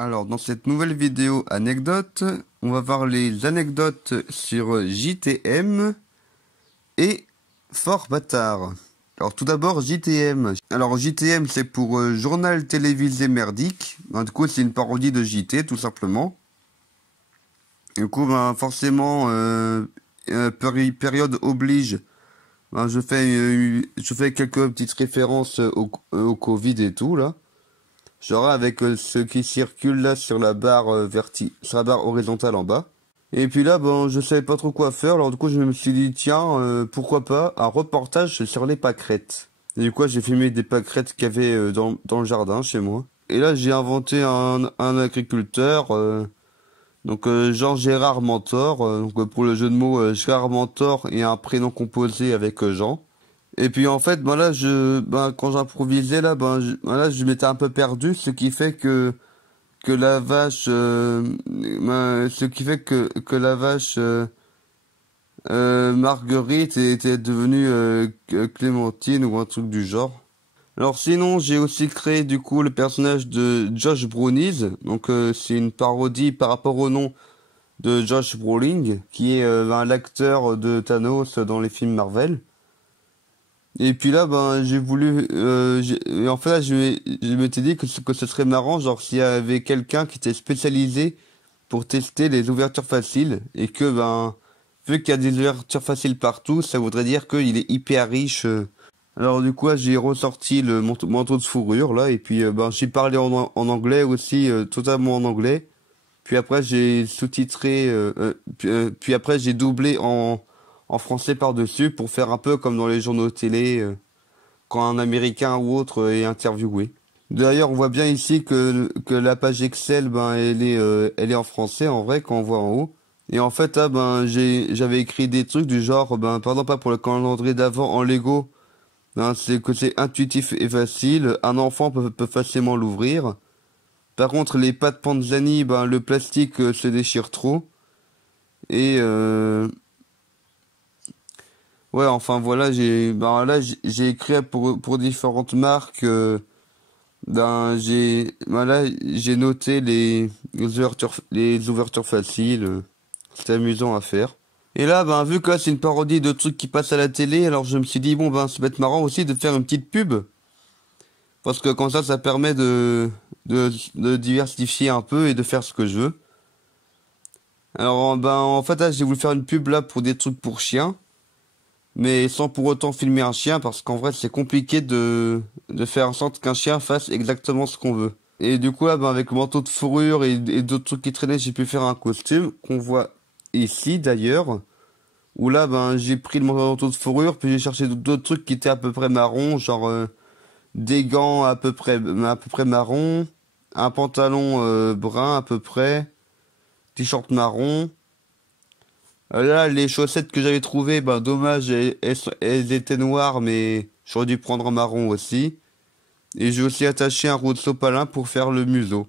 Alors, dans cette nouvelle vidéo anecdote, on va voir les anecdotes sur JTM et Fort Bâtard. Alors, tout d'abord, JTM. Alors, JTM, c'est pour Journal Télévisé Merdique. Du coup, c'est une parodie de JT, tout simplement. Du coup, forcément, période oblige. Je fais quelques petites références au Covid et tout, là. Genre avec ce qui circule là sur la barre sur la barre horizontale en bas. Et puis là, je savais pas trop quoi faire, alors du coup je me suis dit tiens, pourquoi pas un reportage sur les pâquerettes. Et du coup j'ai filmé des pâquerettes qu'il y avait dans le jardin chez moi. Et là j'ai inventé un agriculteur, donc Jean-Gérard Mentor, donc pour le jeu de mots Gérard Mentor et un prénom composé avec Jean. Et puis en fait, quand j'improvisais là, je m'étais un peu perdu, ce qui fait que la vache, Marguerite était devenue Clémentine ou un truc du genre. Alors sinon, j'ai aussi créé du coup le personnage de Josh Brolin. Donc c'est une parodie par rapport au nom de Josh Brolin, qui est l'acteur de Thanos dans les films Marvel. Et puis là, j'ai voulu, et en fait, là, je m'étais dit que ce serait marrant, genre, s'il y avait quelqu'un qui était spécialisé pour tester les ouvertures faciles, et que, vu qu'il y a des ouvertures faciles partout, ça voudrait dire qu'il est hyper riche. Alors, du coup, là, j'ai ressorti le manteau de fourrure, là, et puis, j'ai parlé en anglais aussi, totalement en anglais. Puis après, j'ai sous-titré, puis après, j'ai doublé en français par-dessus pour faire un peu comme dans les journaux télé quand un Américain ou autre est interviewé. D'ailleurs, on voit bien ici que la page Excel, elle est en français en vrai quand on voit en haut. Et en fait, là, j'avais écrit des trucs du genre, par exemple, pas pour le calendrier d'avant en Lego, c'est que c'est intuitif et facile, un enfant peut facilement l'ouvrir. Par contre, les pâtes Panzani, le plastique se déchire trop. Et ouais, enfin voilà, j'ai écrit pour différentes marques. J'ai noté les ouvertures faciles. C'était amusant à faire. Et là, vu que là, c'est une parodie de trucs qui passent à la télé, alors je me suis dit bon ça peut être marrant aussi de faire une petite pub parce que comme ça permet de diversifier un peu et de faire ce que je veux. Alors en fait là, j'ai voulu faire une pub là pour des trucs pour chiens. Mais sans pour autant filmer un chien, parce qu'en vrai c'est compliqué de faire en sorte qu'un chien fasse exactement ce qu'on veut. Et du coup là, avec le manteau de fourrure et d'autres trucs qui traînaient, j'ai pu faire un costume qu'on voit ici d'ailleurs. Où là, j'ai pris le manteau de fourrure, puis j'ai cherché d'autres trucs qui étaient à peu près marron, genre des gants à peu près marron, un pantalon brun à peu près, t-shirt marron. Là, les chaussettes que j'avais trouvées, dommage, elles étaient noires, mais j'aurais dû prendre en marron aussi. Et j'ai aussi attaché un rouleau de sopalin pour faire le museau.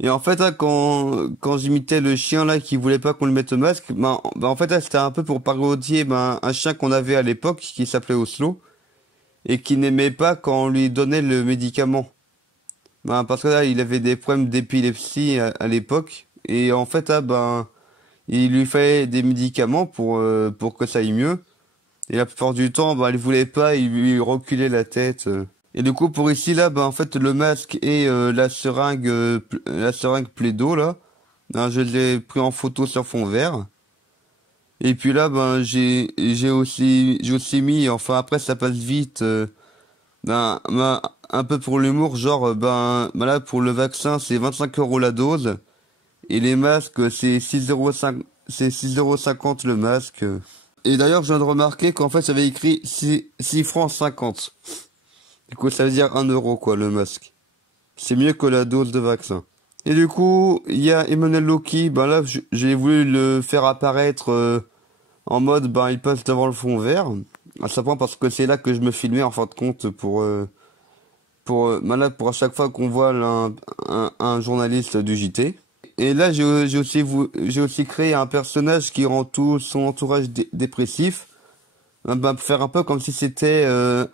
Et en fait, là, quand j'imitais le chien là qui voulait pas qu'on lui mette le masque, en fait, là, c'était un peu pour parodier un chien qu'on avait à l'époque qui s'appelait Oslo et qui n'aimait pas quand on lui donnait le médicament. Parce que là, il avait des problèmes d'épilepsie à l'époque. Et en fait, là, il lui fallait des médicaments pour que ça aille mieux. Et la plupart du temps, il voulait pas, il lui reculait la tête. Et du coup, pour ici, là, en fait, le masque et la seringue Plaido, là, je l'ai pris en photo sur fond vert. Et puis là, j'ai aussi mis, enfin, après, ça passe vite, un peu pour l'humour, genre, là, pour le vaccin, c'est 25 € la dose. Et les masques, c'est 6,50 €, c'est 6,50 € le masque. Et d'ailleurs, je viens de remarquer qu'en fait, ça avait écrit 6 francs 50. Du coup, ça veut dire 1 € quoi, le masque. C'est mieux que la dose de vaccin. Et du coup, il y a Emmanuel Loki, là, j'ai voulu le faire apparaître en mode, il passe devant le fond vert. À ce point, parce que c'est là que je me filmais, en fin de compte, là, pour à chaque fois qu'on voit un journaliste du JT. Et là, j'ai aussi créé un personnage qui rend tout son entourage dépressif. Pour faire un peu comme si c'était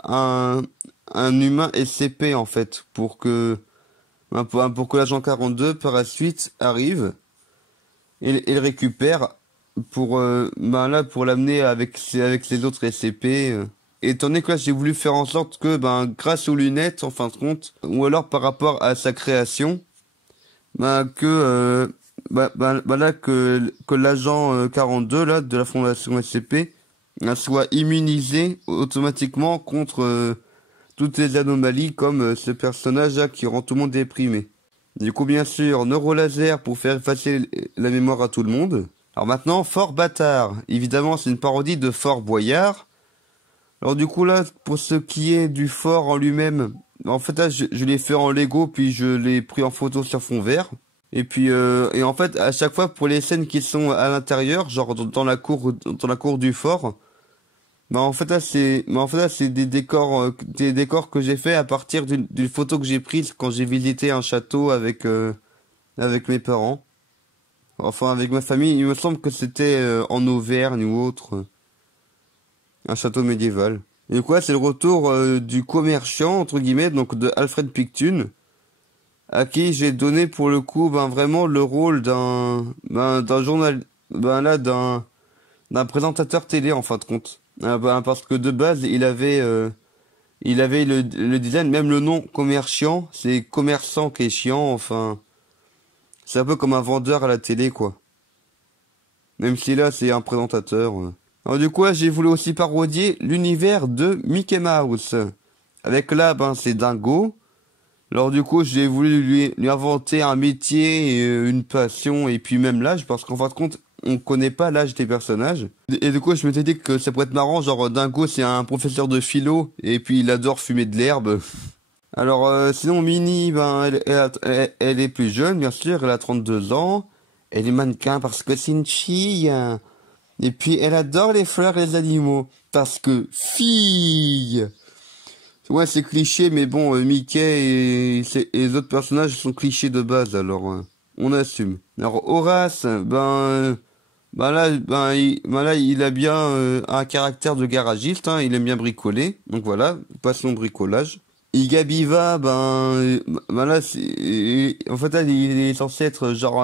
un humain SCP en fait, pour que Pour que l'agent 42 par la suite arrive et le récupère pour là pour l'amener avec les autres SCP. Étant donné que là j'ai voulu faire en sorte que grâce aux lunettes en fin de compte, ou alors par rapport à sa création, là que l'agent 42 là de la fondation SCP soit immunisé automatiquement contre toutes les anomalies comme ce personnage là qui rend tout le monde déprimé. Du coup bien sûr neurolaser pour faire effacer la mémoire à tout le monde. Alors maintenant Fort Bâtard, évidemment c'est une parodie de Fort Boyard. Alors du coup là pour ce qui est du fort en lui-même, en fait là je l'ai fait en Lego puis je l'ai pris en photo sur fond vert. Et puis et en fait à chaque fois pour les scènes qui sont à l'intérieur, genre dans la cour du fort, en fait là c'est des décors que j'ai fait à partir d'une photo que j'ai prise quand j'ai visité un château avec mes parents. Enfin avec ma famille, il me semble que c'était en Auvergne ou autre, un château médiéval. Et quoi, c'est le retour du commerçant entre guillemets donc de Alfred Pictune, à qui j'ai donné pour le coup vraiment le rôle d'un journal d'un présentateur télé en fin de compte. Parce que de base il avait le design, même le nom commerçant, c'est commerçant qui est chiant, enfin c'est un peu comme un vendeur à la télé quoi. Même si là c'est un présentateur. Alors du coup là, j'ai voulu aussi parodier l'univers de Mickey Mouse. Avec là c'est Dingo. Alors du coup, j'ai voulu lui inventer un métier, et, une passion et puis même l'âge parce qu'en fin de compte, on connaît pas l'âge des personnages. Et du coup, je m'étais dit que ça pourrait être marrant, genre Dingo, c'est un professeur de philo et puis il adore fumer de l'herbe. Alors sinon Minnie, elle est plus jeune, bien sûr, elle a 32 ans. Elle est mannequin parce que c'est une fille. Et puis elle adore les fleurs et les animaux parce que fille. Ouais, c'est cliché, mais bon, Mickey et les autres personnages sont clichés de base, alors on assume. Alors Horace, là, il a bien un caractère de garagiste, hein, il aime bien bricoler, donc voilà, passons au bricolage. Igabiva, là, en fait, là, il est censé être genre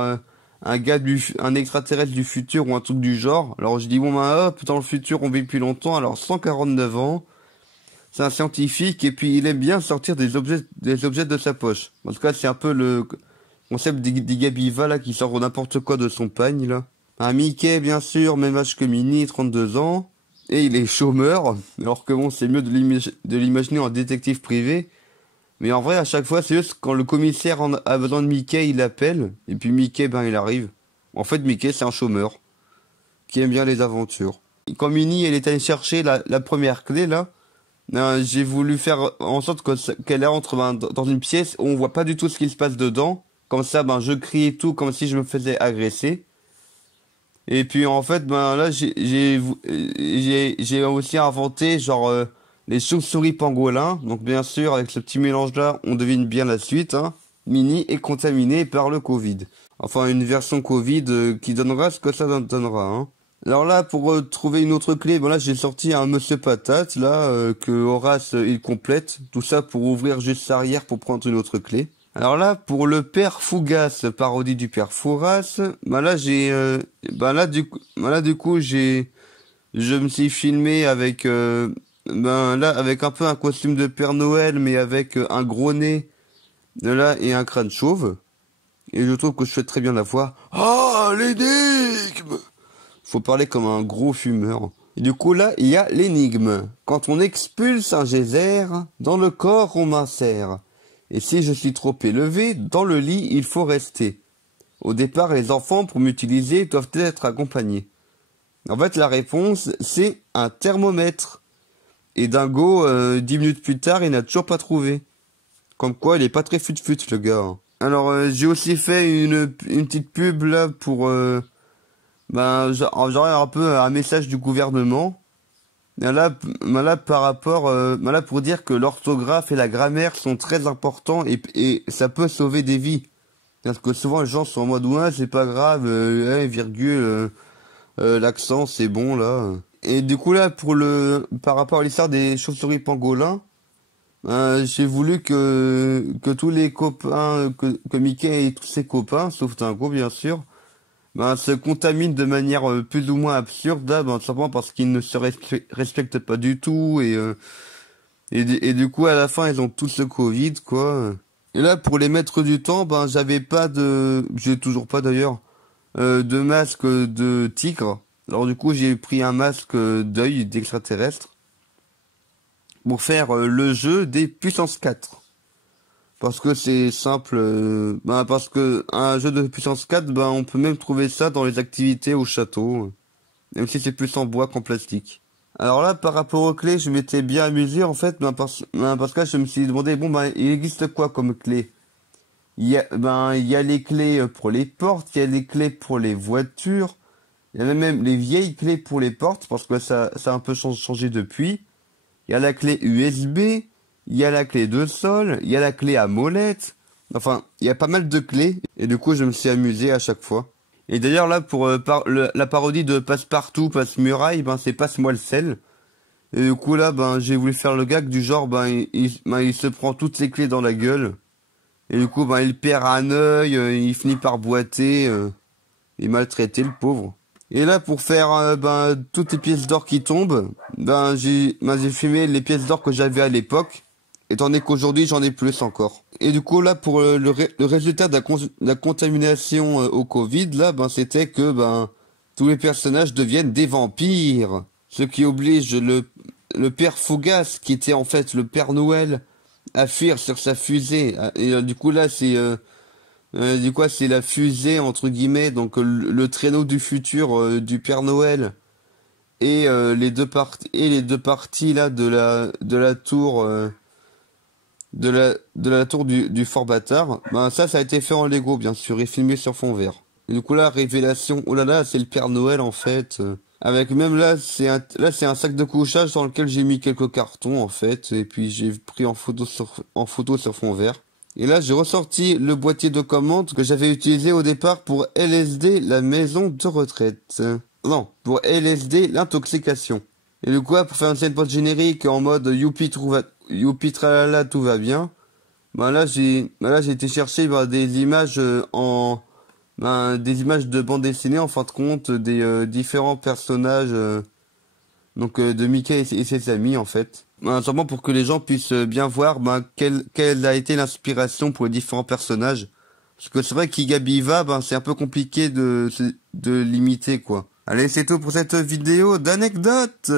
un extraterrestre du futur ou un truc du genre. Alors je dis bon hop, dans le futur on vit plus longtemps, alors 149 ans. C'est un scientifique et puis il aime bien sortir des objets de sa poche. En tout cas, c'est un peu le concept d'Igabiva là qui sort n'importe quoi de son pagne là. Un Mickey bien sûr, même âge que Minnie, 32 ans. Et il est chômeur, alors que bon, c'est mieux de l'imaginer en détective privé. Mais en vrai, à chaque fois, c'est juste quand le commissaire a besoin de Mickey, il l'appelle. Et puis Mickey, il arrive. En fait, Mickey, c'est un chômeur qui aime bien les aventures. Et quand Minnie, elle est allée chercher la première clé là, j'ai voulu faire en sorte qu'elle entre dans une pièce où on voit pas du tout ce qui se passe dedans. Comme ça, je crie et tout, comme si je me faisais agresser. Et puis en fait, là, j'ai aussi inventé genre les chauves-souris pangolins. Donc bien sûr, avec ce petit mélange-là, on devine bien la suite. Hein. Minnie est contaminée par le Covid. Enfin, une version Covid qui donnera ce que ça donnera. Hein. Alors là, pour trouver une autre clé, là j'ai sorti un Monsieur Patate, là, que Horace il complète. Tout ça pour ouvrir juste l'arrière pour prendre une autre clé. Alors là, pour le Père Fougas, parodie du Père Fouras, là j'ai, du coup je me suis filmé avec, avec un peu un costume de Père Noël, mais avec un gros nez, là, et un crâne chauve. Et je trouve que je fais très bien la voix. Ah, l'énigme! Faut parler comme un gros fumeur. Et du coup là, il y a l'énigme. Quand on expulse un geyser, dans le corps on m'insère. Et si je suis trop élevé, dans le lit il faut rester. Au départ, les enfants pour m'utiliser doivent être accompagnés. En fait, la réponse c'est un thermomètre. Et Dingo, 10 minutes plus tard, il n'a toujours pas trouvé. Comme quoi, il est pas très fut-fut le gars. Alors, j'ai aussi fait une petite pub là pour j'aurais un peu un message du gouvernement. Là, par rapport, là, pour dire que l'orthographe et la grammaire sont très importants et ça peut sauver des vies. Parce que souvent, les gens sont en mode, ouais, c'est pas grave, virgule, l'accent, c'est bon, là. Et du coup, là, par rapport à l'histoire des chauves-souris pangolins, J'ai voulu que tous les copains, que Mickey et tous ses copains, sauf Dingo bien sûr, se contaminent de manière plus ou moins absurde, là, simplement parce qu'ils ne se respectent pas du tout et du coup à la fin ils ont tous le Covid quoi. Et là pour les maîtres du temps, j'avais pas de, j'ai toujours pas d'ailleurs, de masque de tigre. Alors du coup j'ai pris un masque d'œil d'extraterrestre pour faire le jeu des puissance 4. Parce que c'est simple, parce que un jeu de puissance 4, on peut même trouver ça dans les activités au château, même si c'est plus en bois qu'en plastique. Alors là, par rapport aux clés, je m'étais bien amusé en fait, parce que là, je me suis demandé, il existe quoi comme clé? Il y a les clés pour les portes, il y a les clés pour les voitures, il y a même les vieilles clés pour les portes, parce que ça a un peu changé depuis. Il y a la clé USB, il y a la clé de sol, il y a la clé à molette. Enfin, il y a pas mal de clés. Et du coup, je me suis amusé à chaque fois. Et d'ailleurs, là, pour la parodie de Passe-Partout, Passe-Muraille, c'est Passe-moi le sel. Et du coup, là, j'ai voulu faire le gag du genre, il se prend toutes les clés dans la gueule. Et du coup, il perd un œil, il finit par boiter, et maltraiter le pauvre. Et là, pour faire toutes les pièces d'or qui tombent, j'ai filmé les pièces d'or que j'avais à l'époque, étant donné qu'aujourd'hui j'en ai plus encore. Et du coup là, pour le résultat de la contamination au Covid, là, c'était que tous les personnages deviennent des vampires, ce qui oblige le père Fougas, qui était en fait le Père Noël, à fuir sur sa fusée. Et du coup là, c'est la fusée entre guillemets, donc le traîneau du futur du Père Noël et les deux parties là de la tour de la tour du Fort Bâtard. Ça a été fait en Lego bien sûr et filmé sur fond vert. Et du coup là, révélation, oh là là, c'est le Père Noël en fait. Avec même là, c'est un sac de couchage dans lequel j'ai mis quelques cartons en fait et puis j'ai pris en photo sur fond vert. Et là, j'ai ressorti le boîtier de commande que j'avais utilisé au départ pour LSD, la maison de retraite. Non, pour LSD, l'intoxication. Et du coup, pour faire une scène post-générique en mode youpi tralala, tout va bien. Là, j'ai été chercher des images des images de bande dessinée, en fin de compte, des différents personnages de Mickey et ses amis en fait. Simplement pour que les gens puissent bien voir quelle a été l'inspiration pour les différents personnages. Parce que c'est vrai qu'Igabiva, c'est un peu compliqué de l'imiter quoi. Allez, c'est tout pour cette vidéo d'anecdotes.